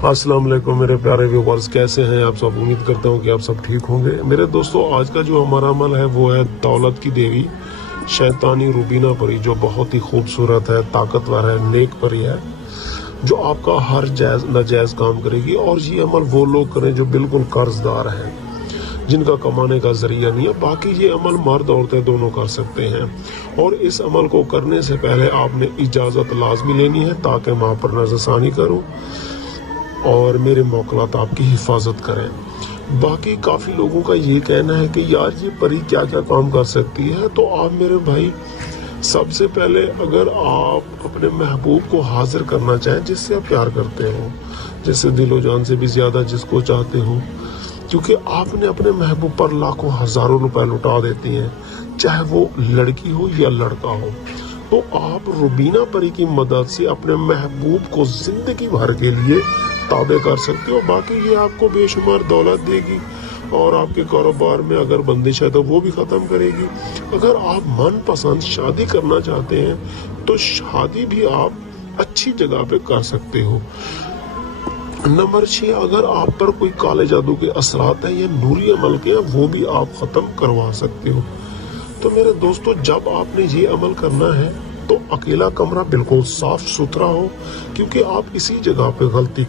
السلام علیکم میرے پیارے ویورز، کیسے ہیں آپ سب؟ امید کرتا ہوں کہ آپ سب ٹھیک ہوں گے۔ میرے دوستو، آج کا جو ہمارا عمل ہے وہ ہے دولت کی دیوی شیطانی روبینہ پری، جو بہت ہی خوبصورت ہے، طاقتور ہے، نیک پری ہے، جو آپ کا ہر جائز ناجائز کام کرے گی۔ اور یہ عمل وہ لوگ کریں جو بالکل قرض دار ہیں، جن کا کمانے کا ذریعہ نہیں ہے۔ باقی یہ عمل مرد عورتیں دونوں کر سکتے ہیں، اور اس عمل کو کرنے سے پہلے آپ نے اجازت لازمی لینی ہے تاکہ میں آپ پر نظر ثانی کروں اور میرے موکلات آپ کی حفاظت کریں۔ باقی کافی لوگوں کا یہ کہنا ہے کہ یار یہ پری کیا کیا کام کر سکتی ہے، تو آپ میرے بھائی سب سے پہلے اگر آپ اپنے محبوب کو حاضر کرنا چاہیں جس سے آپ پیار کرتے ہو، جس سے دل و جان سے بھی زیادہ جس کو چاہتے ہو، کیونکہ آپ نے اپنے محبوب پر لاکھوں ہزاروں روپے لٹا دیتی ہیں، چاہے وہ لڑکی ہو یا لڑکا ہو، تو آپ روبینہ پری کی مدد سے اپنے محبوب کو زندگی بھر کے لیے تابع کر سکتے ہو۔ باقی یہ آپ کو بے شمار دولت دے گی، اور آپ کے کاروبار میں اگر بندش ہے تو وہ بھی ختم کرے گی۔ اگر آپ من پسند شادی کرنا چاہتے ہیں تو شادی بھی آپ اچھی جگہ پہ کر سکتے ہو۔ نمبر 6، اگر آپ پر کوئی کالے جادو کے اثرات ہیں یا نوری عمل کے ہیں، وہ بھی آپ ختم کروا سکتے ہو۔ تو میرے دوستو، جب آپ نے یہ عمل کرنا ہے تو اکیلا کمرہ بالکل صاف ستھرا ہو، کیونکہ آپ اسی جگہ پہ غلطی